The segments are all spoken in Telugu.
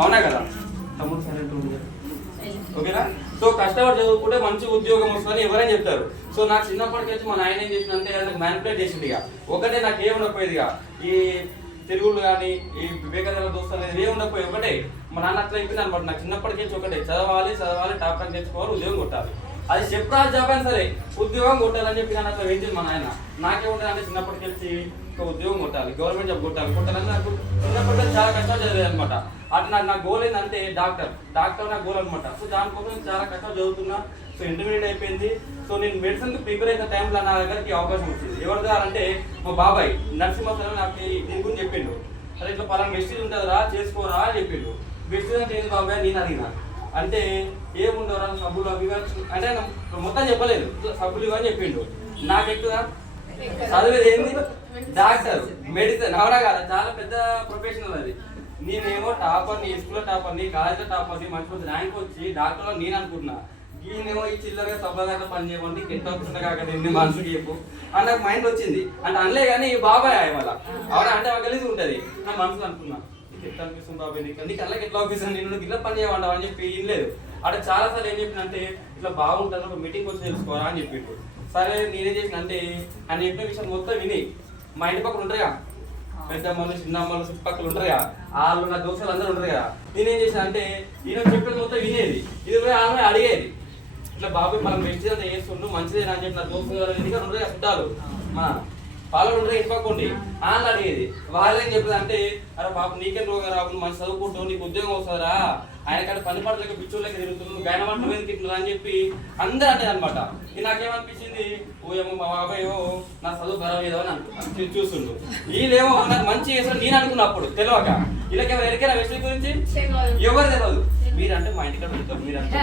అవునా కదా తమ్ముడు సైలెంట్ ఉంది ఓకేనా. సో కష్టపడి చదువుకుంటే మంచి ఉద్యోగం వస్తుందని ఎవరైనా చెప్తారు. సో నాకు చిన్నప్పటికి వచ్చి మా నాయన ఏం చేసిందంటే నాకు మ్యానిపులేట్ చేసింది. ఇక ఒకటే నాకు ఏమి ఉండకపోయేది, ఇక ఈ తెలుగులు కానీ ఈ వివేకానంద దోస్తులు అనేది ఏమి ఉండకపోయి ఒకటే మా నాన్న అట్లా అయిపోయింది అనమాట. నాకు చిన్నప్పటికి వచ్చి ఒకటే చదవాలి టాప్ ర్యాంక్ తెచ్చుకోవాలి, ఉద్యోగం కొట్టాలి. అది చెప్పరాదు జాబ్ అయినా సరే ఉద్యోగం కొట్టాలని చెప్పి నన్ను అట్లా వేయించింది మా నాయన. నాకేముంటుందంటే చిన్నప్పటికి వచ్చి ఒక ఉద్యోగం కొట్టాలి, గవర్నమెంట్ జాబ్ కొట్టాలని నాకు చిన్నప్పటికీ చాలా కష్టాలు చదివేది అనమాట. అట్లా నా గోల్ ఏంటంటే డాక్టర్ నా గోల్ అనమాట. సో దానికోసం చాలా కష్టాలు చదువుతున్నా. సో ఇంటర్మీడియట్ అయిపోయింది. సో నేను మెడిసిన్కి ప్రిపేర్ అయిన టైంలో నా దగ్గరికి అవకాశం వచ్చింది. ఎవరి ద్వారా అంటే మా బాబాయ్ నరసింహ నాకు దీని గురించి చెప్పిండు. అదే ఇట్లా పలానా మెడిసిన్ ఉంటుందిరా చేసుకోరా అని చెప్పిండు. మెడిసిన్ అంటే ఏంటి బాబాయ్ నేను అడిగినా. అంటే ఏముండవురా సబ్బులు అవి అంటే మొత్తం చెప్పలేదు, సబ్బులు ఇవని చెప్పిండు. నాకు ఎక్కువ చదివేది ఏంది డాక్టర్ మెడిసిన్. అవునా కదా, చాలా పెద్ద ప్రొఫెషనల్ అది. నేనేమో టాపర్ని, స్కూల్లో టాపర్ని, కాలేజీలో టాపర్ని, మంచి మంచి ర్యాంక్ వచ్చి డాక్టర్లో నేను అనుకుంటున్నా. ఈయనేమో ఈ చిల్లరగా సభల దాకా పని చేయమండి ఎట్లా వస్తుంది కాక ఎన్ని మనసుకి చెప్పు అని నాకు మైండ్ వచ్చింది. అంటే అనలే కానీ బాబాయ్ వాళ్ళ అవునా అంటే కలిసి ఉంటుంది నా మనసులో అనుకున్నా. నీకు ఎట్లా అనిపిస్తుంది బాబాయ్, నీకు అల్లకి ఎట్లా అనిపిస్తుంది, నేను ఇట్లా పని చేయమంటావు అని చెప్పి ఏం లేదు. అంటే చాలాసార్లు ఏం చెప్పినంటే ఇట్లా బాగుంటుంది ఒక మీటింగ్ వచ్చి తెలుసుకోవాలా అని చెప్పిండు. సరే నేనేం చేసిన అంటే ఆయన చెప్పిన విషయం మొత్తం విని మా ఇంటి పక్కన ఉంటారుగా పెద్దమ్మలు చిన్నమ్మలు చుట్టుపక్కల ఉంటారుగా వాళ్ళు నా దోస్తులు అందరూ ఉంటారు కదా. నేనేం చేసిన అంటే ఈయన చెప్పేది మొత్తం వినేది, ఇది పోయి ఆమె అడిగేది. ఇట్లా బాబాయ్ మనం మంచిది అంతా చేస్తుండ్రు మంచిదేనా అని చెప్పి నా దోస్తులు ఎందుకంటే ఉంటారు చుట్టాలు మా వాళ్ళు ఉంటారు ఇంటి పక్కండి వాళ్ళు అడిగేది. వాళ్ళు ఏం చెప్పేది అంటే అరే బాబు నీకేం రోగం రాకుండా మంచి చదువుకుంటావు, నీకు ఉద్యోగం వస్తుందా, ఆయన కాడ పని పడలేక బిచ్చులకి తిరుగుతున్నావు, గాయన పట్ల ఎందుకు ఇట్లా అని చెప్పి అందరూ అనేది అనమాట. నాకేమనిపించింది ఓ ఏమో మా బాబాయ్ నా చదువు ఖరాబ్ ఏదో అని అనుకున్నాను చూస్తుండు. వీళ్ళేమో నాకు మంచి చేస్తాను నేను అనుకున్నప్పుడు తెలియక వీళ్ళకేమో ఎరికైనా విషయం గురించి ఎవరు తెలియదు. మీరంటే మా ఇంటికాడ ఉంటారు, మీరంటే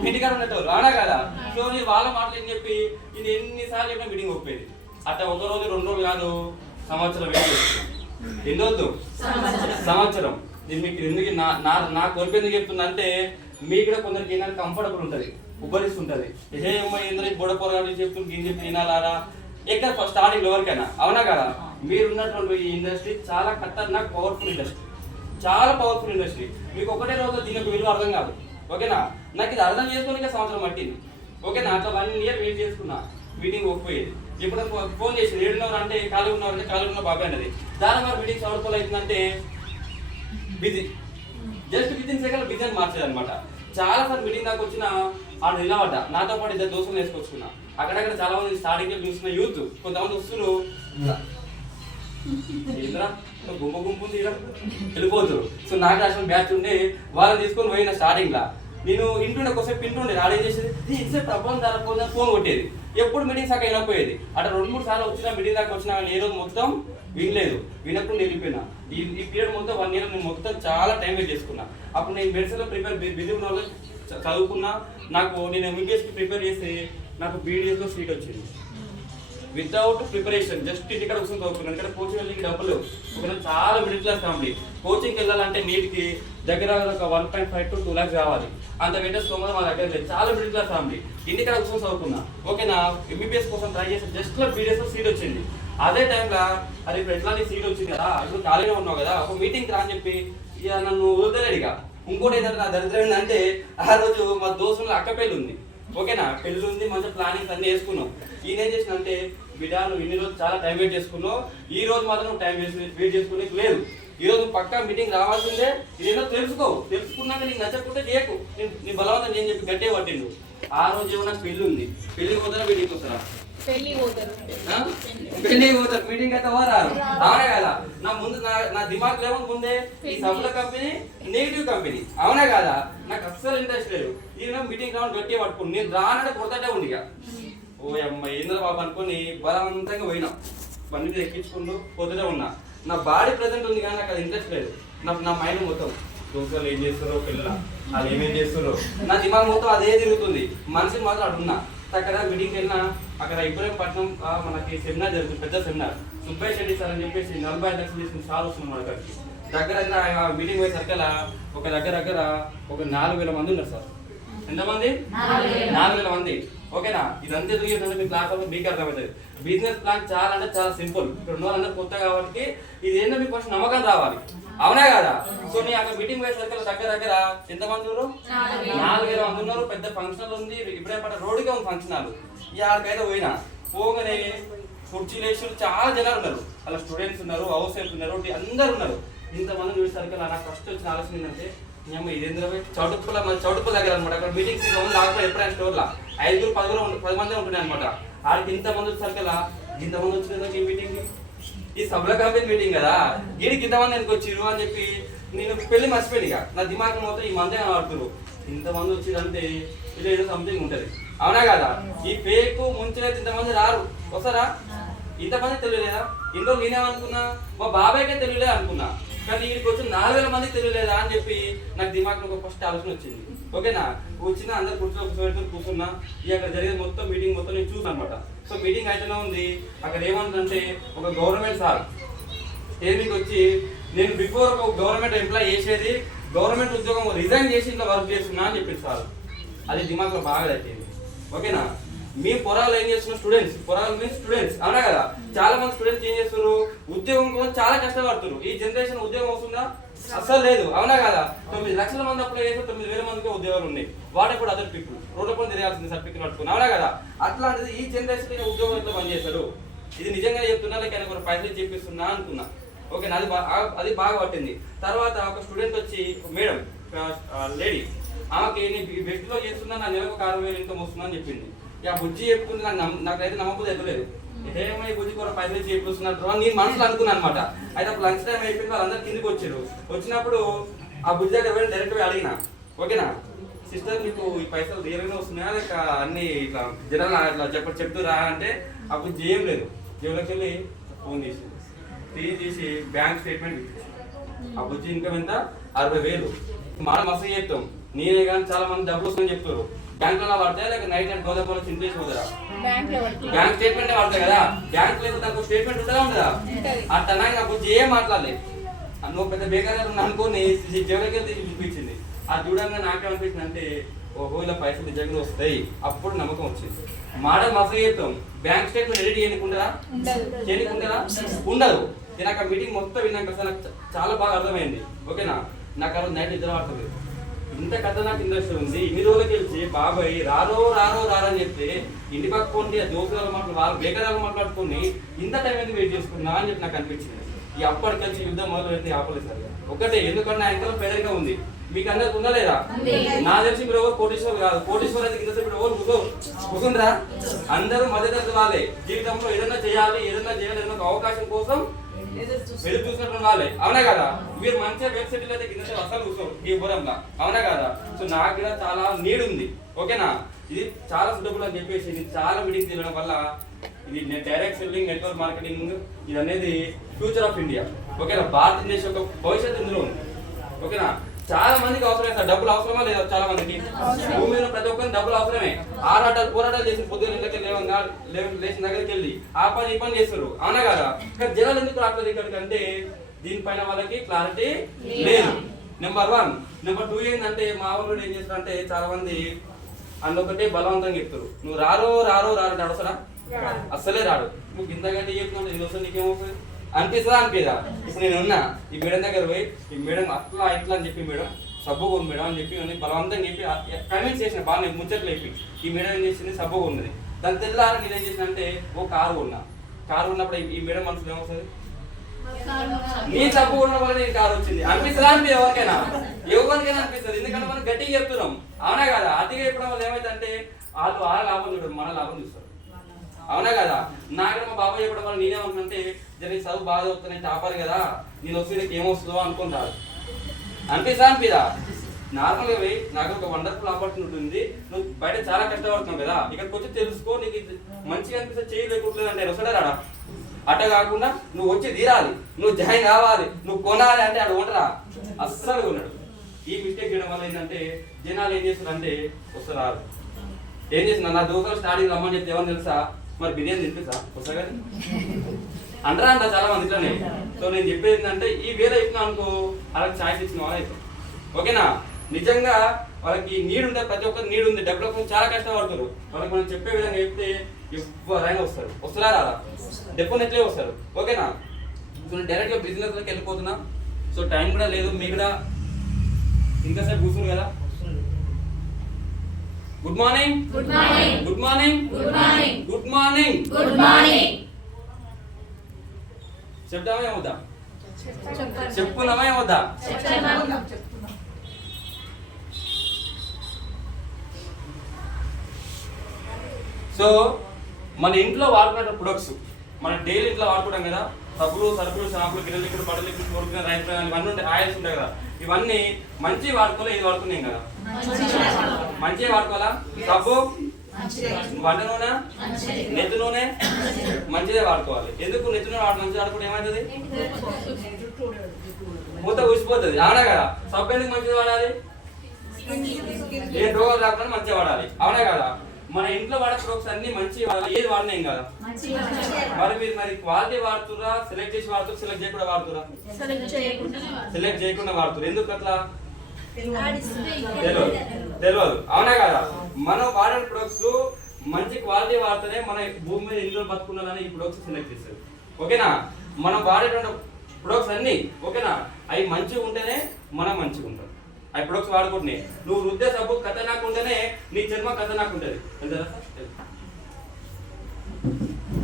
మీ ఇంటికాడ ఉండేవారు ఆడా కదా. సో నేను వాళ్ళ మాటలు ఏం చెప్పి నేను ఎన్నిసార్లు చెప్పిన మీటింగ్ ఒప్పేది. అట్లా ఒక రోజు 2 రోజులు కాదు సంవత్సరం ఎన్ని వద్దు సంవత్సరం. నేను మీకు ఎందుకు నా కోరిక ఎందుకు చెప్తున్నా అంటే మీకు కూడా కొందరికి ఏంటంటే కంఫర్టబుల్ ఉంటుంది, ఉబ్బరిస్తుంటుంది. ఏమో ఏంద్ర బొడపొరగా చెప్తుంది ఏం చెప్పి తినాలారా ఎక్కడ స్టార్టింగ్ ఎవరికైనా అవునా కదా. మీరున్నటువంటి ఈ ఇండస్ట్రీ చాలా ఖతర్నాక్ పవర్ఫుల్ ఇండస్ట్రీ, చాలా పవర్ఫుల్ ఇండస్ట్రీ. మీకు ఒకటే రోజు దీని యొక్క విలువ అర్థం కాదు ఓకేనా. నాకు ఇది అర్థం చేసుకోనికే సంవత్సరం పట్టింది ఓకేనా. అట్లా 1 ఇయర్ వెయిట్ చేసుకున్నా, మీటింగ్ ఒప్పిపోయేది. ఎప్పుడు ఫోన్ చేసి 7 అంటే ఖాళీ ఉన్నారంటే ఖాళీ ఉన్న బాబాయ్ అన్నది. దాని మరి మీటింగ్ సౌర్కోలు అవుతుందంటే busy, just within second busy అని మార్చేది అనమాట. చాలా సార్లు మీటింగ్ దాకా వచ్చిన ఆడ నిలబడ్డా, నాతో పాటు 2 దోస్తులు వేసుకొచ్చుకున్నా. అక్కడక్కడ చాలా మంది స్టార్టింగ్ చూసిన యూత్ కొంతమంది వస్తున్నారు గుంపు వెళ్ళిపోతారు. సో నాకు అసలు బ్యాచ్ ఉండే వాళ్ళని తీసుకొని పోయిన స్టార్టింగ్ లా నేను ఇంటుండే ఒకసేపు ఇంటుండే ఆడేం చేసేది ఇంతసేపు ప్రపోజల్ జరగకపోతే ఫోన్ కొట్టేది. ఎప్పుడు మీటింగ్ దాకా అయిపోయేది. అట్లా 2-3 సార్లు వచ్చినా మీటింగ్ దాకా వచ్చినా కానీ ఏ రోజు మొత్తం వినలేదు, వినప్పుడు వెళ్ళిపోయినా. ఈ పీరియడ్ మొత్తం 1 ఇయర్ నేను మొత్తం చాలా టైం వేస్ట్ చేసుకున్నా. అప్పుడు నేను మెడిసిన్లో బిజీ ఉన్న వాళ్ళు చదువుకున్నా. నాకు నేను ఎంబీబీఎస్కి ప్రిపేర్ చేస్తే నాకు బీడీఎస్లో సీట్ వచ్చింది వితౌట్ ప్రిపరేషన్. జస్ట్ ఇంటికాడ కూర్చొని చదువుకున్నాను. ఇక్కడ కోచింగ్ వెళ్ళి డబ్బులు ఒక చాలా మిడిల్ క్లాస్ ఫ్యామిలీ. కోచింగ్కి వెళ్ళాలంటే నీటికి దగ్గర ఒక 1.5 to 2 lakhs కావాలి. అంత వెంటనే సోమవారం మా దగ్గర లేదు. చాలా మిడిల్ క్లాస్ ఫ్యామిలీ. ఇంటికాడ కూర్చొని చదువుకున్నా ఓకేనా. ఎంబీబీఎస్ కోసం ట్రై చేసి జస్ట్ బీడీఎస్లో సీట్ వచ్చింది. అదే టైంలో అది ఇప్పుడు ఎట్లా సీట్ వచ్చింది కదా, ఇప్పుడు ఖాళీగా ఉన్నావు కదా, ఒక మీటింగ్కి రా అని చెప్పి ఇక నన్ను వదలలేడు. ఇక ఇంకోటి ఏంటంటే నా దరిద్రం ఏంటంటే ఆ రోజు మా దోస్తుల అక్క పెళ్ళి ఉంది ఓకేనా. పెళ్ళి ఉంది, మంచి ప్లానింగ్స్ అన్నీ వేసుకున్నాం. ఈయన ఏం చేసిన అంటే బిడ్డ నువ్వు ఇన్ని రోజు చాలా టైం వెయిట్ చేసుకున్నావు, ఈ రోజు మాత్రం నువ్వు టైం వెయిట్ చేసుకునే లేదు. ఈ రోజు పక్కా మీటింగ్ రావాల్సిందే. ఇదేదో తెలుసుకున్నాక నీకు నచ్చకుంటే చేయకు, నీ బలవంతం నేను చెప్పి గట్టే పట్టిండు. ఆ రోజు ఏమన్నా పెళ్ళి ఉంది, పెళ్ళికి పోతారా మీటింగ్కి వస్తారా? పెళ్ళికి పోతారు. మీటింగ్ అయితే పోరారు అవునా కదా. నా ముందు నా దిమాగ్ లేవని ముందే ఈ సభల కంపెనీ నెగిటివ్ కంపెనీ అవునా కదా. నాకు అస్సలు ఇంట్రెస్ట్ లేదు. ఈయన మీటింగ్ రావడం గట్టిగా పట్టుకుని నేను రానంటే కొడతాడే ఉంది. ఓ అమ్మాయి ఏంద్ర బాబు అనుకుని బలవంతంగా పోయినా, బండి మీద ఎక్కించుకుంటూ పోతూనే ఉన్నా. నా బాడీ ప్రెజెంట్ ఉంది కానీ నాకు అది ఇంట్రెస్ట్ లేదు. నా మైండ్ మొత్తం దోస్తులు ఏం చేస్తారో పిల్లల వాళ్ళు ఏమేం చేస్తారో నా దిమాగ్ మొత్తం అదే తిరుగుతుంది. మనిషిని మాత్రం అడున్నా. అక్కడ మీటింగ్కి వెళ్ళినా అక్కడ ఇబ్రహీంపట్నం మనకి సెమినార్ జరుగుతుంది, పెద్ద సెమినార్. సుబ్బయ్య శెట్టి సార్ అని చెప్పేసి 45 లక్షలు తీసుకుని సార్ వస్తున్నాం మన దగ్గరికి. దగ్గర మీటింగ్ పోయేసరికల ఒక దగ్గర 4,000 మంది ఉన్నారు సార్. ఎంతమంది? 4,000 మంది ఓకేనా. ఇదంతా ఎందుకు మీ క్లాస్ మీకు అర్థమవుతుంది. బిజినెస్ ప్లాన్ చాలా అంటే చాలా సింపుల్. ఇక్కడ ఉన్న వాళ్ళందరూ కొత్త కాబట్టి ఇది ఏంటో మీకు ఫస్ట్ నమ్మకం రావాలి. అవునా కదా? సో నీ అక్కడ మీటింగ్ పోయే సర్కిల్ దగ్గర దగ్గర ఎంతమంది ఉన్నారు? 4000 మంది ఉన్నారు. పెద్ద ఫంక్షన్ ఉంది, ఇప్పుడే పట్ట రోడ్డుగా ఉంది ఫంక్షన్ హాల్. ఈ ఆడికైతే పోయినా పోగానే కుర్చీలు వేసి చాలా జనాలు ఉన్నారు. అలా స్టూడెంట్స్ ఉన్నారు, హౌస్ వైఫ్ ఉన్నారు, అందరు ఉన్నారు. ఇంతమంది చూసేసరికి నాకు ఫస్ట్ వచ్చిన ఆలోచన ఏంటంటే ఇదేంద్ర చౌటుప్పల దగ్గర అనమాట. అక్కడ మీటింగ్స్ లేకపోతే ఎప్పుడైనా స్టోర్లా 5 10 మంది ఉంటున్నాయి అనమాట. ఆడికి ఇంతమంది వచ్చేసరికి ఇంతమంది వచ్చిన ఈ మీటింగ్ ఈ సభల కంపెనీ మీటింగ్ కదా, వీడికి ఇంతమంది ఎందుకు వచ్చిర్రు అని చెప్పి నేను పెళ్లి మర్చిపోయింది. ఇక నా దిమాగ్ మొత్తం ఈ మందే ఆడుతున్నారు. ఇంతమంది వచ్చిరంటే ఇది ఏదో సంథింగ్ ఉంటుంది. అవునా కదా? ఈ ఫేక్ ముంచినైతే ఇంతమంది రారు, వస్తారా? ఇంతమంది తెలియలేదా? ఇంట్లో నేనేమనుకున్నా మా బాబాయ్కే తెలియలేదు అనుకున్నా, కానీ వీడికి వచ్చి 4000 మందికి తెలియలేదా అని చెప్పి నాకు దిమాగ్ ఫస్ట్ ఆలోచన వచ్చింది. ఓకేనా? వచ్చిన అందరు కూర్చొని కూర్చున్నా. ఈ అక్కడ జరిగే మొత్తం మీటింగ్ మొత్తం నేను చూసాను అనమాట. సో మీటింగ్ అయితేనే ఉంది. అక్కడ ఏమంటుందంటే ఒక గవర్నమెంట్ సార్ స్టేజ్కి వచ్చి నేను బిఫోర్ ఒక గవర్నమెంట్ ఎంప్లాయ్ చేసేది, గవర్నమెంట్ ఉద్యోగం రిజైన్ చేసి ఇంట్లో వర్క్ చేస్తున్నా అని చెప్పింది సార్. అది దిమాగ్లో బాగా తగ్గింది. ఓకేనా? మీ పొరాలు ఏం చేస్తున్న స్టూడెంట్స్, పొరాలు మీన్స్ స్టూడెంట్స్. అవునా కదా? చాలా మంది స్టూడెంట్స్ ఏం చేస్తున్నారు, ఉద్యోగం కోసం చాలా కష్టపడుతున్నారు. ఈ జనరేషన్ ఉద్యోగం వస్తుందా? అస్సలు లేదు. అవునా కదా? 9 లక్షల మంది అప్పుడు చేస్తే 9000 మందికి ఉద్యోగాలు ఉన్నాయి. వాటి కూడా అదర్ పీపుల్ రోడ్ల పని తిరగాల్సింది సర్టిఫికెట్ పట్టుకుని. అవునా కదా? అట్లాంటిది ఈ జనరేషన్ ఉద్యోగం ఎట్లా పనిచేస్తారు? ఇది నిజంగానే చెప్తున్నా లేక ఆయన పైసలు చెప్పిస్తున్నా అనుకున్నా. ఓకేనా? అది బాగా పట్టింది. తర్వాత ఒక స్టూడెంట్ వచ్చి మేడం లేడీ ఆమెకి నేను వ్యక్తిలో చేస్తున్నా నా నెలకు 60,000 ఇన్కమ్ వస్తుందా అని చెప్పింది. ఇక బుజ్జి చెప్పుకుంది. నాకైతే నమ్మకం ఎక్కలేదు. ఏమై బుజ్జి కూడా పైసలు చేపిస్తున్నారు అని నేను మనసులో అనుకున్నాను అనమాట. అయితే అప్పుడు లంచ్ టైం అయిపోయింది, వాళ్ళందరూ కిందికి వచ్చారు. వచ్చినప్పుడు ఆ బుజ్జి దగ్గర వెళ్ళి డైరెక్ట్గా అడిగిన, ఓకేనా సిస్టర్ మీకు ఈ పైసలు రియల్గానే వస్తున్నాయా లేక అన్ని ఇట్లా జనాలు ఇట్లా చెప్తురా అంటే ఆ బుజ్జి ఏం లేదు. జేబులోకి వెళ్ళి ఫోన్ తీసి బ్యాంక్ స్టేట్మెంట్ ఆ బుజ్జి ఇన్కమ్ ఎంత 60,000. మనం మస్తు చెప్తాం, నేనే కానీ చాలా మంది డబ్బులు వస్తుందని చెప్తారు. బ్యాంకులో పడతాయి లేక నైట్ అండ్ గోదావరిలో చింపేసి పోతారా? బ్యాంక్ స్టేట్మెంట్ పడతాయి కదా. బ్యాంక్ లేదు దానికి స్టేట్మెంట్ ఉంటుందా ఉండదా? అట్లా నాకు బుజ్జి ఏం మాట్లాడలేదు. నువ్వు పెద్ద బేకార్ అనుకోని జేబులోకి వెళ్ళి చూపించింది. అది చూడంగా నాకేమనిపించింది అంటే ఓహో ఇలా పైసలు నిజంగా వస్తాయి. అప్పుడు నమ్మకం వచ్చింది. మోడల్ మస్తు చెప్తాం, బ్యాంక్ స్టేట్మెంట్ ఎడిట్ చేయకుంటుందా? చేయకుంటుందా? ఉండదు. నేను అక్కడ మీటింగ్ మొత్తం విన్నాక నాకు చాలా బాగా అర్థమైంది. ఓకేనా? నాకు అక్కడ నైట్ నిద్ర పడుతుంది. ఇంత కథ నాకు ఇంట్రెస్ట్ ఉంది. ఇన్ని రోజులకి వెళ్ళి బాబాయ్ రారో అని చెప్తే ఇంటి పక్క పోండి దోస్తుల మాటలు వాళ్ళు బేకరాలు మాట్లాడుకొని ఇంత టైం ఎందుకు వెయిట్ చేసుకున్నా అని చెప్పి నాకు అనిపించింది. ఈ అప్పటికెళ్ళి యుద్ధం మొదలు పెడితే ఆపలేదు సార్. ఒకటే ఎందుకంటే నా ఇంకా పెద్దగా ఉంది. మీకు అందరికి ఉందా లేదా? నా తెలిసి మీరు ఎవరు కోటీశ్వరు కాదు. కోటీశ్వరు అయితే కింద మీరు ఎవరు కూర్చుంటారా? అందరూ మధ్యతరగతి వాళ్ళే. జీవితంలో ఏదైనా చేయాలి ఏదైనా ఒక అవకాశం కోసం ఎదురు చూసినట్టు వాళ్ళే. అవునా కదా? మీరు మంచిగా వెబ్సైట్ అయితే కింద అసలు కూర్చోరు ఈ ఉపరంగా. అవునా కదా? సో నాకు కూడా చాలా నీడ్ ఉంది. ఓకేనా? ఇది చాలా సూటబుల్ అని చెప్పేసి ఇది చాలా మీటింగ్స్ తినడం వల్ల ఇది డైరెక్ట్ సెల్లింగ్, నెట్వర్క్ మార్కెటింగ్ ఇది అనేది ఫ్యూచర్ ఆఫ్ ఇండియా. ఓకేనా? భారతదేశం యొక్క భవిష్యత్తు ఇందులో ఉంది. ఓకేనా? చాలా మందికి అవసరమే సార్. డబ్బులు అవసరమా లేదా? చాలా మందికి భూమి మీద ప్రతి ఒక్కరికి డబ్బులు అవసరమే. పోరాటాలు చేసి పొద్దున్న ఇంటికి లేచిన దగ్గరికి వెళ్ళి ఆ పని ఈ పని చేస్తారు. అవునా కదా? కానీ జనాలు ఎందుకు రావట్లేదు ఇక్కడికంటే దీనిపైన వాళ్ళకి క్లారిటీ లేదు. నెంబర్ 1. నెంబర్ 2 ఏంటంటే మా ఊళ్ళో ఏం చేస్తారంటే చాలా మంది అందుకటే బలవంతంగా చెప్తారు, నువ్వు రారో అసలు అస్సలే రాడు. నువ్వు ఇంతకంటే చెప్తున్నావు ఇది వస్తుంది నీకేమవుతుంది అనిపిస్తుందా అనిపిదా? ఇప్పుడు నేను ఉన్నా ఈ మేడం దగ్గర పోయి ఈ మేడం అట్లా ఇట్లా అని చెప్పి మేడం సబ్బుగా ఉంది మేడం అని చెప్పి బలవంతంగా చెప్పి కన్విన్స్ చేసిన బాగా ముచ్చట్లు చెప్పి ఈ మేడం ఏం చేసింది సబ్బుగా ఉన్నది. దాని తెల్లారి నేను ఏం చేసిన అంటే ఓ కారు ఉన్నప్పుడు ఈ మేడం మనసులో ఏమవుతుంది? నీ సబ్బు ఉన్న వల్ల నేను కారు వచ్చింది అనిపిస్తుందా అనిపి ఎవరికైనా అనిపిస్తుంది. ఎందుకంటే మనం గట్టిగా చెప్తున్నాం. అవునా కదా? అతిగా చెప్పడం వల్ల ఏమైందంటే వాళ్ళు వాళ్ళ లాభం చూడరు, మన లాభం చూస్తారు. అవునా కదా? నాకు మా బాబాయ్ చెప్పడం వల్ల నేనేమనుకుంటే జరిగి చదువు బాగా చదువుతున్నాయి టాపర్ కదా నేను వస్తే నీకు ఏమొస్తుందో అనుకుంటారు. అనిపిదా? నార్మల్గా పోయి నాకు ఒక వండర్ఫుల్ ఆపర్చునిటీ ఉంది, నువ్వు బయట చాలా కష్టపడుతున్నావు కదా, ఇక్కడికి వచ్చి తెలుసుకో, నీకు మంచిగా అనిపిస్తే చేయలేకుంటుంది అంటే వస్తాడా రాడా? అట్ట కాకుండా నువ్వు వచ్చి తీరాలి, నువ్వు జాయిన్ కావాలి, నువ్వు కొనాలి అంటే అక్కడ ఉండరా? అస్సలు కొన్నాడు. ఈ మిస్టేక్ చేయడం వల్ల ఏంటంటే జనాలు ఏం చేస్తారంటే వస్తారు. ఏం చేస్తున్నా నా దోస్తులు స్టార్టింగ్ రమ్మని చెప్తే ఏమని తెలుసా? మరి బిర్యానీ తినిపిస్తా వస్తా కానీ అంటారా చాలా మంది ఇట్లానే. సో నేను చెప్పేది ఏంటంటే ఈ వేరే ఇట్లా అనుకో వాళ్ళకి ఛాయిస్ ఇచ్చిన వాళ్ళు అయితే ఓకేనా? నిజంగా వాళ్ళకి నీడ్ ఉంటుంది, ప్రతి ఒక్కరికి నీడ్ ఉంది, డెవలప్మెంట్ చాలా కష్టపడతారు. వాళ్ళకి మనం చెప్పే విధంగా చెప్తే ఎవరైనా వస్తారా రారా? డెఫినెట్లీ వస్తారు. ఓకేనా? సో నేను డైరెక్ట్గా బిజినెస్లోకి వెళ్ళిపోతున్నా. సో సో టైం కూడా లేదు, మీకు కూడా ఇంకా సేపు కూర్చున్నారు కదా. Good morning, good morning, good morning, good morning, good morning, good morning. చెప్తామా ఏమవుతా? చెప్పుకున్నామా ఏమవుతా? సో మన ఇంట్లో వాడుకునే ప్రొడక్ట్స్ మన డైలీ ఇంట్లో వాడుకుంటాం కదా, సబ్బులు, సరుకులు, షాంపులు, గిన్నెలు లిక్విడ్, బట్టలు లిక్విడ్, మురుకులు, రైస్ ఇవన్నీ ఉంటాయి, ఆయిల్స్ ఉంటాయి కదా. ఇవన్నీ మంచి వాడుకోవాలి, ఇది వాడుకున్నాం కదా. మంచిగా వాడుకోవాలా? సబ్బు, వంట నూనె, నెత్తి నూనె మంచిదే వాడుకోవాలి. ఎందుకు నెత్తి నూనె మంచిగా వాడుకుంటే ఏమవుతుంది? మూత ఊసిపోతుంది, అవునా కదా. సబ్బు ఎందుకు మంచిగా వాడాలి? ఏ రోగాలు రాకుండా మంచిగా వాడాలి, అవునా కదా. మన ఇంట్లో వాడే ప్రొడక్ట్స్ అన్ని మంచి వాడాలి, ఏది వాడినాం కదా. మరి మీరు మరి క్వాలిటీ వాడుతురా, సెలెక్ట్ చేసి వాడుతురా, సెలెక్ట్ చేయకుండా వాడుతురా? సెలెక్ట్ చేయకుండా వాడుతురా. ఎందుకు అట్లా? తెలియదు, అవునా కదా. మనం వాడే ప్రొడక్ట్స్ మంచి క్వాలిటీ వాడితేనే మన భూమి మీద ఎన్ని రోజులు బతుకున్నారని ఈ ప్రొడక్ట్స్ సెలెక్ట్ చేస్తారు, ఓకేనా. మనం వాడేటువంటి ప్రొడక్ట్స్ అన్ని, ఓకేనా, అవి మంచిగా ఉంటేనే మనం మంచిగా ఉంటాం. ఆ ప్రొడక్ట్స్ వాడుకుంటున్నాయి. నువ్వు రుద్దే సబ్బు ఖతర్నాక్ ఉంటేనే నీ చర్మం ఖతర్నాక్ ఉంటుంది.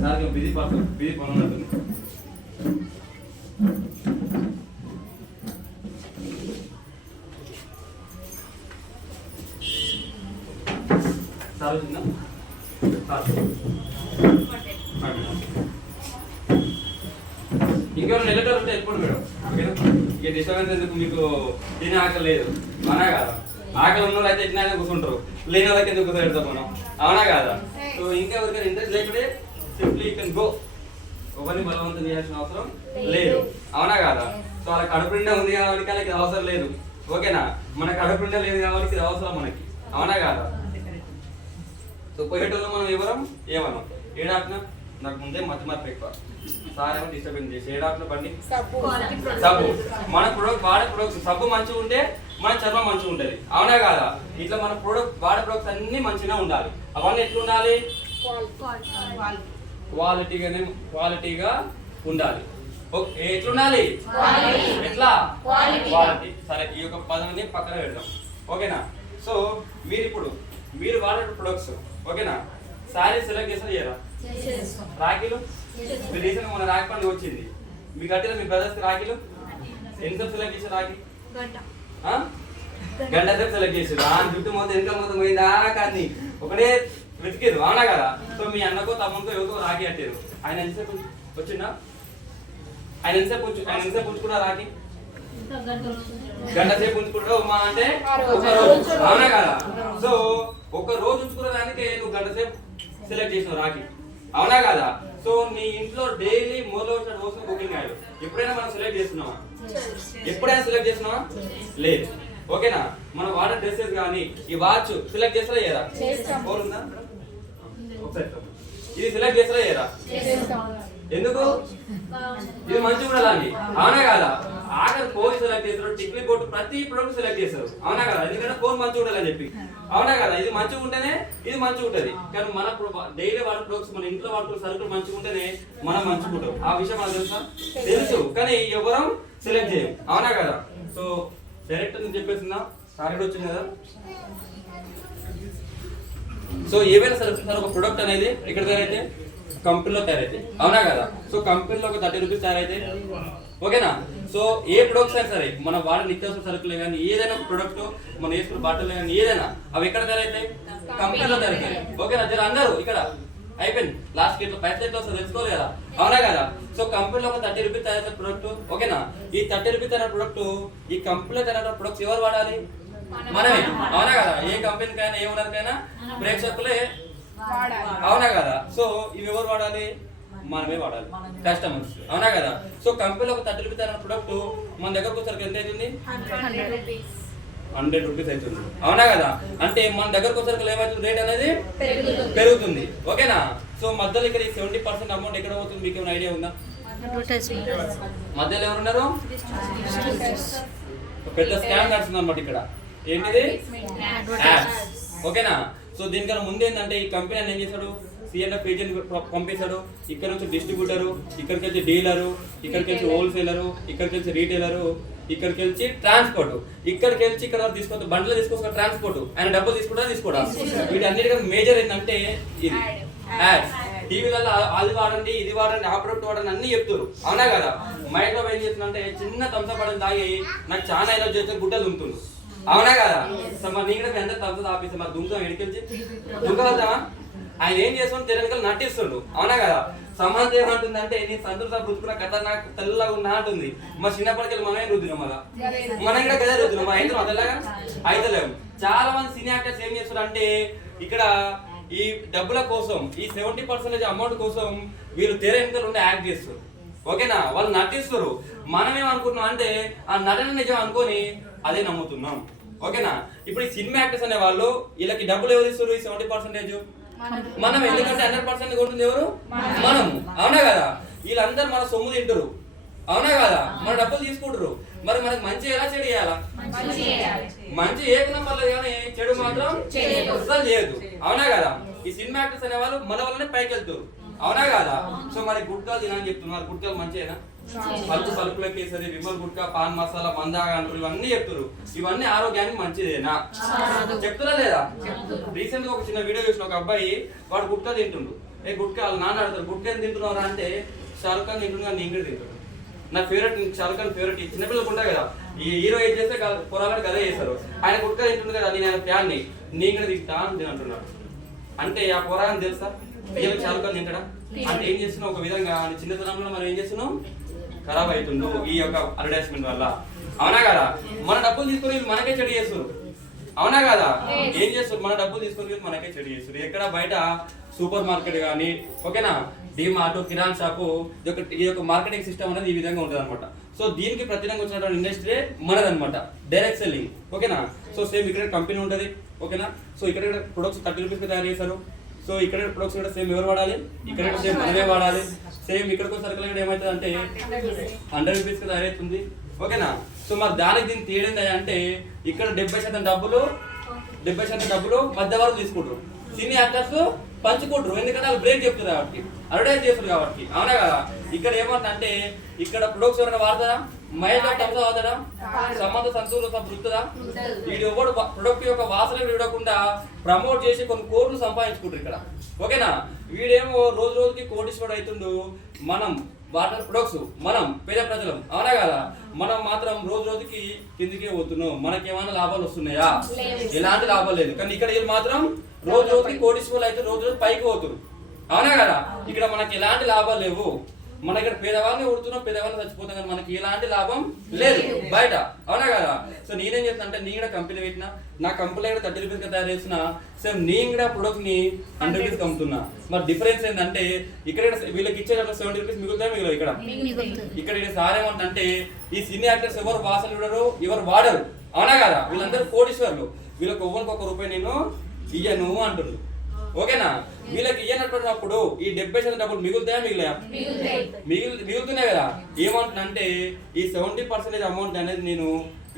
సార్ బిజీ పని ఉంటుంది. సార్ వచ్చిందా? ఇంకెవరైనా వెళ్ళేటప్పుడు ఉంటే వెళ్ళిపోండి మేడం, ఓకేనా. ఇక డిస్టర్బెన్స్ ఎందుకు, మీకు తినే ఆకలి లేదు, అవునా కాదా. ఆకలి ఉన్న వాళ్ళు అయితే ఎట్లా కూర్చుంటారు, లేని వాళ్ళకి ఎందుకు కూర్చోబెడతాం మనం, అవునా కాదా. సో ఇంకా ఎవరికైనా ఇంట్రెస్ట్ లేకపోతే సింప్లీ యూ కెన్ గో, ఎవరిని బలవంతం చేయాల్సిన అవసరం లేదు, అవునా కాదా. సో వాళ్ళ కడుపు నిండా ఉంది కాబట్టి వాళ్ళకి ఇది అవసరం లేదు, ఓకేనా. మన కడుపు నిండా లేదు కాబట్టి ఇది అవసరం మనకి, అవునా కాదా. సో పోయేటోళ్ళు మనం ఎవరం ఏమన్నాం, ఏడాపినా నాకు ముందే మధ్య ఎక్కువ సార్ ఏమో డిస్టర్బెన్స్ చేసి ఏడాపిన బండి సబ్బు. మన ప్రొడక్ట్ వాడే ప్రొడక్ట్స్ సబ్బు మంచిగా ఉంటే మన చర్మం మంచిగా ఉంటుంది, అవునా కాదా. ఇట్లా మన ప్రొడక్ట్ వాడే ప్రొడక్ట్స్ అన్ని మంచిగా ఉండాలి. అవన్నీ ఎట్లా ఉండాలి? క్వాలిటీగా ఉండాలి. ఎట్లుండాలి? ఎట్లా? క్వాలిటీ. సరే, ఈ యొక్క పదాన్ని పక్కన పెడదాం, ఓకేనా. సో మీరు వాడే ప్రొడక్ట్స్, ఓకేనా. శారీ సెలెక్ట్ చేస్తారు చేయరా? రాఖీలు మీరు రీసెంట్ మన రాఖీ పండుగ వచ్చింది, మీ గట్టిలో మీ బ్రదర్స్ రాఖీలు ఎన్నిసార్లు సెలెక్ట్ చేశారు? రాఖీ గంట సేపు సెలెక్ట్ చేసారు. ఆ జుట్టు మొత్తం ఎంత మొత్తం పోయిందా కానీ ఒకటే వెతికారు, అవునా కదా. సో మీ అన్నకో తమ్మునికో ఎవరికో రాఖీ కట్టారు. ఆయన ఎంతసేపు వచ్చిందా? ఆయన ఎంతసేపు ఉంచుకున్నా రాఖీ? గంట సేపు ఉంచుకుంటారు మా అంటే ఒక రోజు, అవునా కదా. సో ఒక రోజు ఉంచుకున్న దానికే నువ్వు గంట సేపు సెలెక్ట్ చేసినావు రాఖీ, అవునా కదా. సో నీ ఇంట్లో డైలీ మూలలో కుకింగ్ ఆయిల్ ఎప్పుడైనా మనం సెలెక్ట్ చేస్తున్నావా? ఎప్పుడైనా సెలెక్ట్ చేస్తున్నావా? లేదు, ఓకేనా. మనం వాడే డ్రెస్సెస్ కానీ ఈ వాచ్ సెలెక్ట్ చేస్తారా చేయరా? ఉందా ఒకసారి ఇది సెలెక్ట్ చేస్తారా చేయరా? ఎందుకు? ఇది మంచిగా ఉండాలని, అవునా కదా. ఆఖరి ఫోన్ సెలెక్ట్ చేస్తారు, టిక్లీ బోర్డు ప్రతి ప్రొడక్ట్ సెలెక్ట్ చేస్తారు, అవునా కదా. ఎందుకంటే ఫోన్ మంచిగా ఉండాలని చెప్పి, అవునా కదా. ఇది మంచిగా ఉంటేనే ఇది మంచిగా ఉంటది. కానీ మన డైలీ వాడే ప్రొడక్ట్స్ మన ఇంట్లో వాడుకునే సరుకులు మంచిగా ఉంటేనే మనం మంచిగా ఉంటాం. ఆ విషయం మనకు తెలుసా? తెలుసు, కానీ ఎవరం సెలెక్ట్ చేయం, అవునా కదా. సో డైరెక్ట్ నేను చెప్పేసిందా, టార్గెట్ వచ్చింది కదా. సో ఏవైనా సరే ఒక ప్రొడక్ట్ అనేది ఇక్కడ తయారైతే కంపెనీలో తయారైతే, అవునా కదా. సో కంపెనీలో ఒక 30 రూపీస్ తయారైతే, ఓకేనా. సో ఏ ప్రొడక్ట్స్ అయినా సరే మనం వాడే నిత్యావసర సరుకులే కానీ ఏదైనా ఒక ప్రొడక్ట్ మనం వేసుకున్న బట్టలు కానీ ఏదైనా అవి ఎక్కడ తయారైతాయి? కంపెనీలో తయారైతాయి, ఓకేనా. జర అందరూ ఇక్కడ అయిపోయింది. లాస్ట్ ఇట్లా పైసలు ఎట్లా వస్తుంది తెలుసుకోవాలి కదా, అవునా కదా. సో కంపెనీలో ఒక 30 రూపీస్ తయారైతే ప్రొడక్ట్, ఓకేనా. ఈ 30 రూపీస్ తయారైన ప్రొడక్ట్ ఈ కంపెనీలో తయారైన ప్రొడక్ట్స్ ఎవరు వాడాలి? మనమే, అవునా కదా. ఏ కంపెనీకైనా ఏ ఓనర్కైనా ప్రేక్షకులే, అవునా కదా. సో ఇవి ఎవరు వాడాలి? మనమే వాడాలి, కస్టమర్స్, అవునా కదా. సో కంపెనీలో ఒక 30 రూపీస్ అయిన ప్రొడక్ట్ మన దగ్గరకు వచ్చరికి ఎంత అవుతుంది? 100 రూపీస్ అవుతుంది, అవునా కదా. అంటే మన దగ్గరకు వచ్చరికి ఏమవుతుంది? రేట్ అనేది పెరుగుతుంది, ఓకేనా. సో మధ్యలో ఇక్కడ 70% అమౌంట్ ఎక్కడ పోతుంది? మీకు ఏమైనా ఐడియా ఉందా? మధ్యలో ఎవరున్నారు? పెద్ద స్కామ్ నడుస్తుంది అనమాట ఇక్కడ. ఏంటిది? యాడ్స్, ఓకేనా. సో దీనికన్నా ముందు ఏంటంటే ఈ కంపెనీ ఏం చేశాడు? సిఎన్ఎఫ్ ఏజెంట్ పంపిస్తాడు. ఇక్కడ నుంచి డిస్ట్రిబ్యూటరు, ఇక్కడికి వచ్చి డీలరు, ఇక్కడికి వచ్చి హోల్సేలరు, ఇక్కడికి వచ్చి రీటైలరు, ఇక్కడికి వెళ్ళి ట్రాన్స్పోర్ట్, ఇక్కడికి వెళ్ళి ఇక్కడ తీసుకొస్తా బండ్లో తీసుకొస్తా ట్రాన్స్పోర్ట్, ఆయన డబ్బులు తీసుకోవడా వీటన్నిటికన్నా మేజర్ ఏంటంటే ఇది యాడ్స్. టీవీలలో అది వాడండి ఇది వాడండి ఆ ప్రొడక్ట్ వాడండి అన్ని చెప్తారు, అవునా కదా. మైక్లో ఏం చేస్తుందంటే చిన్న థమ్స్అప్ పడని తాగి నాకు చాలా ఎనర్జీ వచ్చే గుడ్డలు దుంకుతుంది, అవునా కదా. సో మరి నీ కూడా అందరూ థమ్స్అప్ ఆపిస్తే మరి దుంకుతాం ఎడికెళ్ళి దుంకగలుగుతామా? ఆయన ఏం చేస్తాడు తెరనికలు నటిస్తుండు, అవునా కదా. సమాజం ఏమంటుందంటే నీ సంతృప్త బ్రుతుకున్న కథ నాకు తెల్లగా ఉన్నా అంటుంది. మా చిన్నప్పటికెళ్ళి మనమే రుద్దున్నాం, మనం కూడా గదే రుద్దున్నాం, అయితే అదేలాగా అయితలేము. చాలా మంది సినీ యాక్టర్స్ ఏం చేస్తారు అంటే ఇక్కడ ఈ డబ్బుల కోసం ఈ 70% అమౌంట్ కోసం వీళ్ళు తెర వెనుకలు ఉండి యాక్ట్ చేస్తారు, ఓకేనా. వాళ్ళు నటిస్తారు, మనమేమనుకుంటున్నాం అంటే ఆ నటన నిజం అనుకొని అదే నమ్ముతున్నాం, ఓకేనా. ఇప్పుడు ఈ సినిమా యాక్టర్స్ అనే వాళ్ళు వీళ్ళకి డబ్బులు ఎవరు ఇస్తారు? ఈ 70% మనం, ఎందుకంటే 100% కొంటుంది ఎవరు? మనము, అవునా కదా. వీళ్ళందరూ మన సొమ్ము తింటారు, అవునా కదా. మన డబ్బులు తీసుకుంటారు, మరి మనకి మంచి ఎలా చెడు చేయాలా? మంచి ఏకనం వల్ల కానీ చెడు మాత్రం అసలు చేయదు, అవునా కదా. ఈ సినిమా యాక్టర్స్ అనే వాళ్ళు మన వల్లనే పైకి వెళ్తారు, అవునా కదా. సో మరి గుట్కాలు తినని చెప్తున్నారు, గుట్కాలు మంచిదేనా? పలుకుల కేసరి, విమల్ గుట్కా, పాన్ మసాలా, మందాగా అంటారు, ఇవన్నీ చెప్తారు. ఇవన్నీ ఆరోగ్యానికి మంచిదేనా? చెప్తున్నా లేదా? రీసెంట్ గా ఒక చిన్న వీడియో చూసిన ఒక అబ్బాయి వాడు గుట్కా తింటుండు. గుట్కా వాళ్ళ నాన్న అడుగుతారు గుట్కా ఏం తింటున్నారా అంటే షారుఖ్ ఖాన్ తింటున్నా, నేను కూడా తింటాడు. నా ఫేవరెట్ షారుఖ్ ఖాన్ ఫేవరెట్. చిన్నపిల్లలకు ఉంటాయి కదా, ఈ హీరో ఏం చేస్తే పొరాలని కదే చేస్తారు. ఆయన గుట్కా తింటుంది కదా, నేను ఆయన ఫ్యాన్ని, నేను కూడా తింటా అని అంటున్నాడు. అంటే ఆ పొరాలని తెలుసా? షారుఖ్ ఖాన్ తింటాడా? అంటే ఏం చేస్తున్నావు? ఒక విధంగా చిన్నతనంలో మనం ఏం చేస్తున్నాం? ఖరాబ్ అవుతుండు ఈ యొక్క అడ్వర్టైజ్మెంట్ వల్ల, అవునా కదా. మన డబ్బులు తీసుకుని మనకే చెడు చేస్తారు, అవునా కదా. ఏం చేస్తారు? మన డబ్బులు తీసుకుని మనకే చెడు చేస్తారు. ఎక్కడ బయట సూపర్ మార్కెట్ కానీ, ఓకేనా, డిమార్ట్, కిరాణా షాపు, ఈ యొక్క మార్కెటింగ్ సిస్టమ్ అనేది ఈ విధంగా ఉంటుంది అనమాట. సో దీనికి ప్రతిరంగా వచ్చినటువంటి ఇండస్ట్రీ మనదనమాట, డైరెక్ట్ సెల్లింగ్, ఓకేనా. సో సేమ్ ఇక్కడ కంపెనీ ఉంటుంది, ఓకేనా. సో ఇక్కడ ప్రొడక్ట్స్ 30 రూపీస్కి తయారు చేస్తారు. సో ఇక్కడ ప్రొడక్ట్స్ కూడా సేమ్ ఎవరు వాడాలి? ఇక్కడ సేమ్ మనమే వాడాలి. సేమ్ ఇక్కడికి సరుకులు కూడా ఏమవుతుంది అంటే 100 రూపీస్కి తయారవుతుంది, ఓకేనా. సో మరి దానికి దీనికి తేడింది అంటే ఇక్కడ 70% డబ్బులు మధ్యవర్తులు తీసుకుంటారు, సినీ యాక్టర్స్ పంచుకుంటారు, ఎందుకంటే వాళ్ళు బ్రేక్ చెప్తారు కాబట్టి, అడ్వర్టైజ్ చేస్తారు కాబట్టి, అవునా కదా. ఇక్కడ ఏమంటే ఇక్కడ ప్రొడక్ట్స్ ఎవరైనా వాడతారా? మైల్ టమ్స్ వాడతారా? సంబంధ సంతూరు వృత్తుదా? వీడు ఎవరు ప్రొడక్ట్ యొక్క వాసన విడకుండా ప్రమోట్ చేసి కొన్ని కోట్లు సంపాదించుకుంటారు ఇక్కడ, ఓకేనా. వీడేమో రోజు రోజుకి కోటీశ్వరుడు అవుతుండు, మనం వాటర్ ప్రొడక్ట్స్ మనం పేద ప్రజలం, అవునా కదా. మనం మాత్రం రోజు రోజుకి కిందికే పోతున్నాం. మనకి ఏమైనా లాభాలు వస్తున్నాయా? ఎలాంటి లాభాలు లేదు. కానీ ఇక్కడ వీళ్ళు మాత్రం రోజు రోజుకి కోటీశ్వరులు అయితే రోజు రోజు పైకి పోతున్నారు, అవునా కదా. ఇక్కడ మనకి ఎలాంటి లాభాలు లేవు. మన ఇక్కడ పేదవాళ్ళని ఉడుతున్నాం, పేదవాళ్ళని చచ్చిపోతాం, కానీ మనకి ఎలాంటి లాభం లేదు బయట, అవునా కదా. సో నేనేం చేస్తున్నా అంటే నేను కూడా కంపెనీ పెట్టినా, నా కంపెనీ కూడా 30 రూపీస్కి తయారు చేసిన, సేమ్ నేను కూడా ప్రొడక్ట్ ని 100 రూపీస్కి అమ్ముతున్నా. మరి డిఫరెన్స్ ఏంటంటే ఇక్కడ వీళ్ళకి ఇచ్చే 70 రూపీస్ మిగులుతాయి, మిగిలిన ఇక్కడ సార్ ఏమంటే ఈ సినీ యాక్టర్స్ ఎవరు వాసన విడరు, ఎవరు వాడరు, అవునా కదా. వీళ్ళందరూ కోటీశ్వర్లు, వీళ్ళకి ఒవ్వరికి ₹1 నేను ఇయ్యను అంటున్నారు, ఓకేనా. వీళ్ళకి ఇయ్యనట్టున్నప్పుడు ఈ 70% డబ్బులు మిగులుతాయా? మిగులుతున్నాయి కదా. ఏమంటున్నంటే ఈ 70% అమౌంట్ అనేది నేను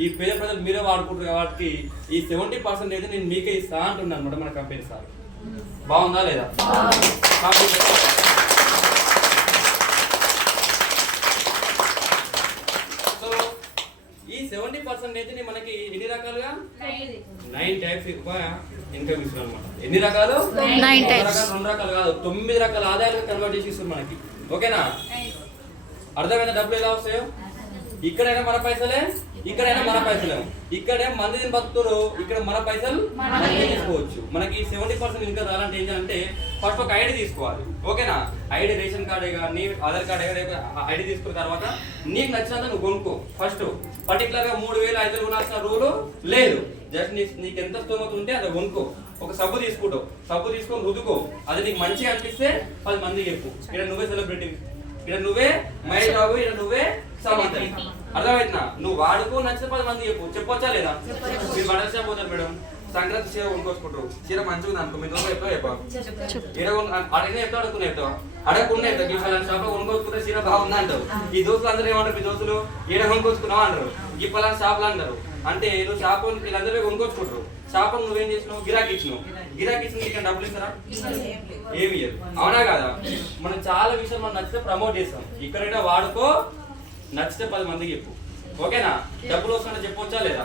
ఈ పేద ప్రజలు మీరే వాడుకుంటారు కాబట్టి ఈ 70% నేను మీకే ఇస్తా అంటున్నాను అనమాట మన కంపెనీ సార్. బాగుందా లేదా? సో ఈ 70% మనకి ఎన్ని రకాలుగా 9 టైప్స్ ఇన్కమ్ ఇస్తారు అనమాట. ఎన్ని రకాలు? 9 టైప్స్. 2 రకాలు కాదు, 9 రకాల ఆదాయాలు కన్వర్ట్ చేసి ఇస్తారు మనకి, ఓకేనా. అర్థమైన డబ్బులు ఎలా వస్తాయో? ఇక్కడైనా మన పైసలే, ఇక్కడైనా మన పైసలే. ఇక్కడే మంది బతుకుతారు, ఇక్కడ మన పైసలు తీసుకోవచ్చు. మనకి 70% ఇన్కమ్ రావాలంటే ఏంటంటే ఫస్ట్ ఒక ఐడి తీసుకోవాలి, ఓకేనా. ఐడి రేషన్ కార్డే కానీ ఆధార్ కార్డే కానీ ఐడి తీసుకున్న తర్వాత నీకు నచ్చినంత నువ్వు కొనుక్కో. ఫస్ట్ పర్టికులర్ గా 3,000 5,000 కొనాల్సిన రూలు లేదు. జస్ట్ నీకు ఎంత స్తోమత ఉంటే అది కొనుక్కో. ఒక సబ్బు తీసుకుంటావు, సబ్బు తీసుకొని రుద్దుకో. అది నీకు మంచిగా అనిపిస్తే 10 మందికి చెప్పు. ఇక్కడ నువ్వే సెలబ్రిటీ, ఇక్కడ నువ్వే మహేష్ బాబు, ఇక్కడ నువ్వే సమంత. అర్థమైనా? నువ్వు వాడుకో, నచ్చితే 10 మంది చెప్పొచ్చా లేదా? మీరు బట్టల షాప్ పోతారు మేడం, సంక్రాంతి చీర కొనుక్కొచ్చుకుంటారు, చీర మంచిగా ఉంది అనుకో, మీ దోస్తు చెప్తావు అడిగిన చెప్తావు, అడుగుకునే చెప్తావు, అడగకుండా చెప్తావు. ఈ ఫలానా షాప్ లో కొనుక్కొచ్చుకుంటే చీర బాగుందా అంటావు. ఈ దోస్తులు అందరూ ఏమంటారు? మీ దోస్తులు ఈడ కొనుక్కొచ్చుకున్నావు అంటారు, ఈ ఫలానా షాప్లు అంటారు. అంటే నువ్వు షాప్ వీళ్ళందరూ కొనుక్కొచ్చుకుంటారు. షాప్ నువ్వేం చేసినావు? గిరాకీ ఇచ్చినావు. గిరాకీ ఇచ్చిన ఇక్కడ డబ్బులు ఇస్తారా? ఏమి ఇయ్యరు, అవునా కదా. మనం చాలా విషయాలు మనం నచ్చితే ప్రమోట్ చేస్తాం. ఇక్కడైనా వాడుకో, నచ్చితే 10 మందికి చెప్పు, ఓకేనా? డబ్బులు వస్తుంటే చెప్పొచ్చా లేదా?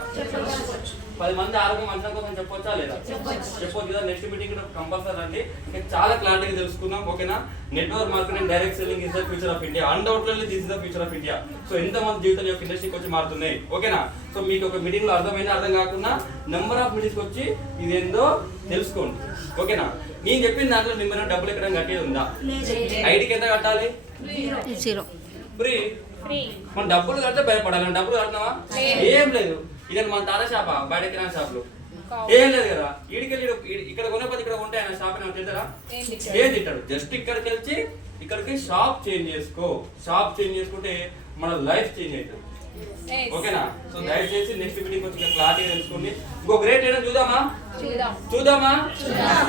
10 మంది ఆరోగ్యం మంచం కోసం చెప్పొచ్చా లేదా? చెప్పొచ్చు కదా. నెక్స్ట్ మీటింగ్ కంపల్సరీ అండి. ఇంకా చాలా క్లారిటీగా తెలుసుకుందాం. ఓకేనా? Network marketing, direct selling is the future of India. అన్డౌట్లీ this is the future of India. So ఎంత మంది జీవితం యొక్క ఇండస్ట్రీకి వచ్చి మారుతున్నాయి. ఓకేనా? సో మీకు ఒక మీటింగ్ లో అర్థమైనా అర్థం కాకుండా నెంబర్ ఆఫ్ మీటింగ్స్ వచ్చి ఇదేందో తెలుసుకోండి. ఓకేనా? నేను చెప్పిన దాంట్లో నిమ్మరం డబ్బులు ఎక్కడ కట్టేది ఉందా? ఐడికి ఎంత కట్టాలి? ఫ్రీ. మన డబ్బులు కడితే భయపడాలి. డబ్బులు కట్టినావా? ఏం లేదు. ఇదే మన తాత షాపా? బయట కిరాణా షాపులు ఏం లేదు కదా. ఈడికెళ్ళి ఇక్కడ కొనేపోతే ఇక్కడ ఉంటే ఆయన షాప్ తింటారా? ఏం తింటాడు? జస్ట్ ఇక్కడికి వెళ్ళి ఇక్కడికి షాప్ చేంజ్ చేసుకో. షాప్ చేంజ్ చేసుకుంటే మన లైఫ్ చేంజ్ అవుతుంది. ఓకేనా? సో దయచేసి నెక్స్ట్ మీటింగ్ వచ్చి క్లారిటీ తెలుసుకోండి. ఇంకో గ్రేట్ లీడర్ చూద్దామా?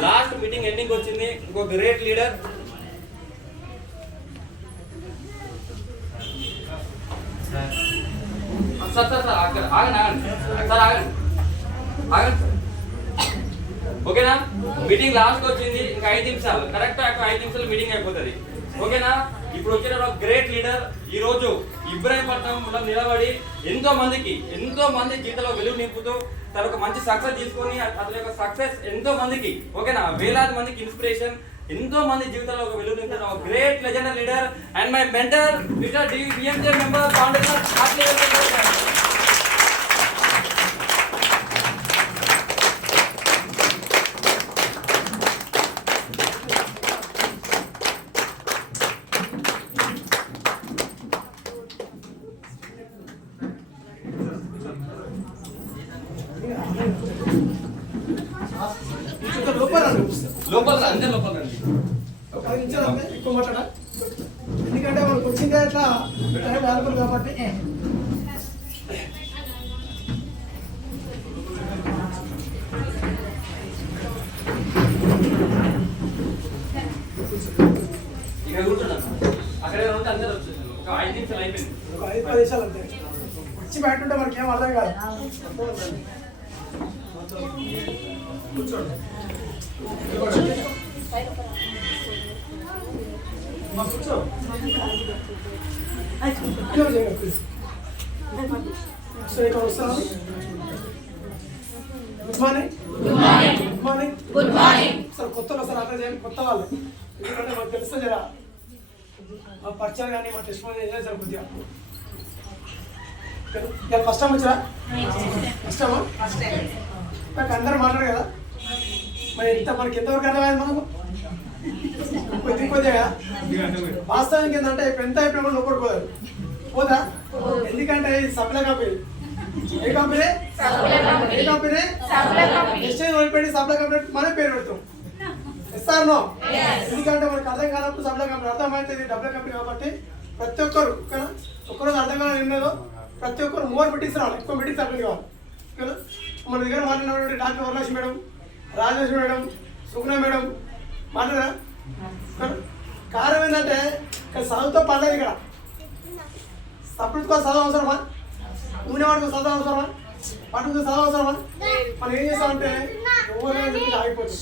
లాస్ట్ మీటింగ్ ఎండింగ్ వచ్చింది. ఇంకో గ్రేట్ లీడర్ సార్ ఆగండి. ఓకేనా? మీటింగ్ లాస్ట్ వచ్చింది. ఇంకా 5 నిమిషాలు, కరెక్ట్ 5 నిమిషాలు మీటింగ్ అయిపోతుంది. ఓకేనా? ఇప్పుడు వచ్చిన గ్రేట్ లీడర్ ఈ రోజు ఇబ్రాహీంపట్నంలో నిలబడి ఎంతో మంది జీవితంలో వెలుగు నింపుతూ తన ఒక మంచి సక్సెస్ తీసుకొని అతని యొక్క సక్సెస్ ఎంతో మందికి, ఓకేనా, వేలాది మందికి ఇన్స్పిరేషన్, ఎంతో మంది జీవితంలో ఒక వెలుగు నింపుతున్న ఒక great legendary leader and my mentor mister DMJ member founder లోపల అందరూ లోపల రండి. ఎక్కువ మాట్లాడా, ఎందుకంటే మనకు వచ్చిందే అట్లా టైం వాడుకోరు కాబట్టి. ఇక్కడ కూర్చున్నాను. అక్కడే ఉంటే అందరూ వచ్చేసాను. ఒక 5 నిమిషాలు అయిపోయింది. ఒక 5-10 నిమిషాలు అంతే. వచ్చి బయట ఉంటే మనకి ఏం అర్థం కాదు. కూర్చోండి. కూర్చో. సో ఇక్కడ వస్తాను. Good morning. సార్ కొత్తలో సార్ అట్లా చేయండి. కొత్త వాళ్ళు ఎందుకంటే మాకు తెలుస్తుంది జరా మా పరిచయం కానీ మా టెస్ట్ చేయాలి సార్ కొద్దిగా. ఫస్ట్ టైం వచ్చారా? ఫస్ట్ టైమా? నాకు అందరూ మాట్లాడు కదా, మరి మనకి ఎంతవరకు అర్థమైంది? మనకు కొద్దిగా వాస్తవానికి ఏంటంటే ఇప్పుడు ఎంత అయిపోయినా కూడా లోపలికి పోదారు పోదా. ఎందుకంటే ఇది సప్లై కంపెనీ. ఏ కంపెనీ? ఎక్స్చేంజ్ ఓడిపోయి సప్లై కంపెనీ మన పేరు పెడతాం. Yes or no? ఎందుకంటే మనకు అర్థం కానప్పుడు సప్లై కంపెనీ అర్థమైతే ఇది డబ్బుల కంపెనీ కాబట్టి ప్రతి ఒక్కరు ఒక్కరోజు అర్థం కాని ఉన్నదో ప్రతి ఒక్కరు మోర్ మీటింగ్స్ రావాలి, ఎక్కువ మీటింగ్స్ అటెండ్ కావాలి. ఓకేనా? మన దగ్గర మాట్లాడినటువంటి doctor Varalakshmi madam, Rajalakshmi madam, Suguna madam మాట్లాడరా? కారణం ఏంటంటే ఇక్కడ చదువుతో పడలేదు. ఇక్కడ సపరేట్గా చదువు అవసరమా? నూనె వాడుకో చదువు అవసరమా? పట్టుకు చదువు అవసరమా? మనం ఏం చేస్తామంటే ఎవరు ఆగిపోతుంది.